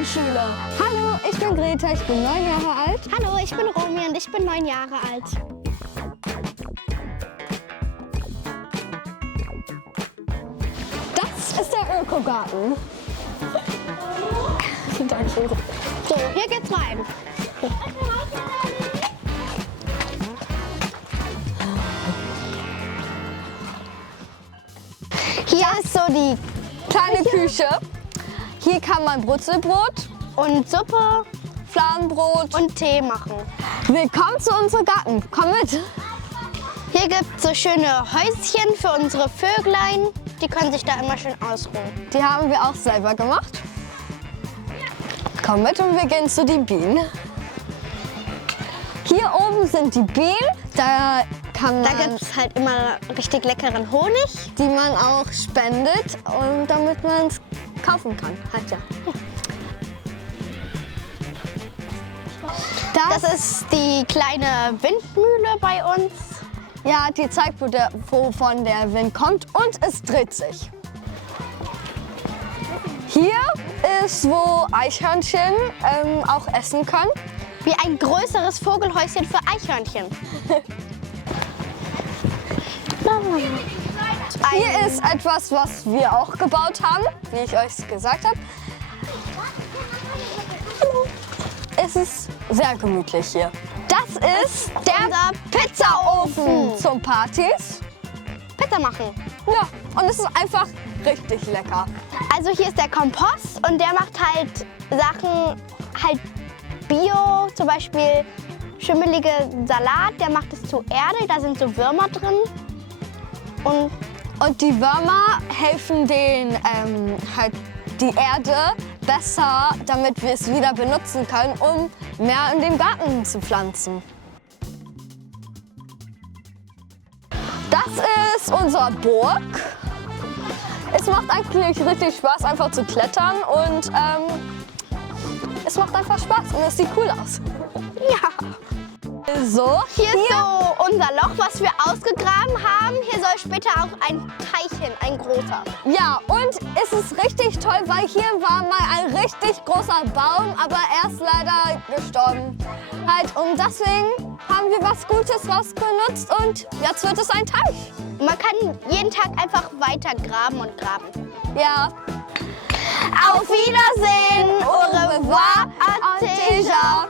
Grundschule. Hallo, ich bin Greta, ich bin 9 Jahre alt. Hallo, ich bin Romy und ich bin 9 Jahre alt. Das ist der Ökogarten. Danke. So, hier geht's rein. Hier ist so die Kleine Küche. Hier kann man Brutzelbrot, und Suppe Fladenbrot und Tee machen. Willkommen zu unserem Garten. Komm mit. Hier gibt es so schöne Häuschen für unsere Vöglein. Die können sich da immer schön ausruhen. Die haben wir auch selber gemacht. Komm mit und wir gehen zu den Bienen. Hier oben sind die Bienen. Da kann Da man, gibt es halt immer richtig leckeren Honig. die man auch spendet, und damit man es kaufen kann. Halt ja. Das ist die kleine Windmühle bei uns. Ja, die zeigt, wovon der Wind kommt, und es dreht sich. Hier ist, wo Eichhörnchen auch essen können. Wie ein größeres Vogelhäuschen für Eichhörnchen. Hier ist etwas, was wir auch gebaut haben, wie ich euch gesagt habe. Es ist sehr gemütlich hier. Das ist der unser Pizzaofen zum Partys. Pizza machen. Ja, und es ist einfach richtig lecker. Also hier ist der Kompost und der macht halt Sachen halt bio, zum Beispiel schimmelige Salat, der macht es zu Erde, da sind so Würmer drin. Und die Würmer helfen halt die Erde besser, damit wir es wieder benutzen können, um mehr in den Garten zu pflanzen. Das ist unsere Burg. Es macht eigentlich richtig Spaß, einfach zu klettern, und es macht einfach Spaß und es sieht cool aus. Ja. So, Hier ist so unser Loch, was wir ausgegraben haben. Hier soll später auch ein Teich hin, ein großer. Ja, und es ist richtig toll, weil hier war mal ein richtig großer Baum, aber er ist leider gestorben. Halt, und deswegen haben wir was Gutes rausgenutzt und jetzt wird es ein Teich. Man kann jeden Tag einfach weiter graben und graben. Ja. Auf Wiedersehen, au revoir, Artesia.